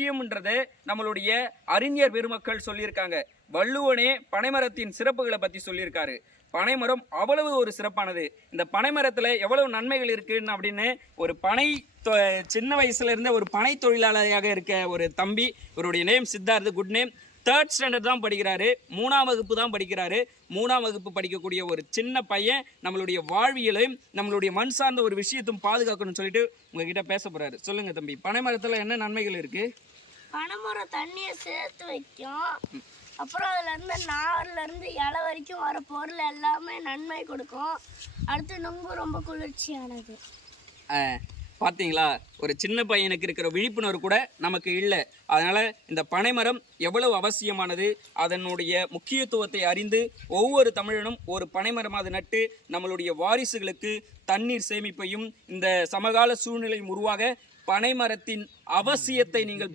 முக்கியம்ன்றதை நம்மளுடைய அறிஞர் பெருமக்கள் சொல்லியிருக்காங்க. வள்ளுவனே பனைமரத்தின் சிறப்புகளை பற்றி சொல்லியிருக்காரு. பனைமரம் அவ்வளவு ஒரு சிறப்பானது. இந்த பனைமரத்தில் எவ்வளவு நன்மைகள் இருக்குன்னு அப்படின்னு ஒரு சின்ன வயசுல இருந்த ஒரு பனை தொழிலாளராக இருக்க ஒரு தம்பி, இவருடைய name Siddharth, good name. 3rd standard தான் படிக்கிறாரு, 3ஆம் வகுப்பு தான் படிக்கிறாரு. 3ஆம் வகுப்பு படிக்கக்கூடிய ஒரு சின்ன பையன் நம்மளுடைய வாழ்வியலையும் நம்மளுடைய மண் சார்ந்த ஒரு விஷயத்தையும் பாதுகாக்கணும்னு சொல்லிட்டு உங்ககிட்ட பேச போறாரு. சொல்லுங்க தம்பி, பனைமரத்தில் என்ன நன்மைகள் இருக்கு? பனைமரம் தண்ணியை சேர்த்து வைக்கும். அப்புறம் அதுலேருந்து நார்லேருந்து இலை வரைக்கும் வர பொருள் எல்லாமே நன்மை கொடுக்கும். அடுத்து ரொம்ப குளிர்ச்சியானது. பார்த்தீங்களா, ஒரு சின்ன பையனுக்கு இருக்கிற விழிப்புணர்வு கூட நமக்கு இல்லை. அதனால் இந்த பனைமரம் எவ்வளவு அவசியமானது, அதனுடைய முக்கியத்துவத்தை அறிந்து ஒவ்வொரு தமிழனும் ஒரு பனைமரமாவது நட்டு நம்மளுடைய வாரிசுகளுக்கு தண்ணீர் சேமிப்பையும் இந்த சமகால சூழ்நிலையும் உருவாக பனைமரத்தின் அவசியத்தை நீங்கள்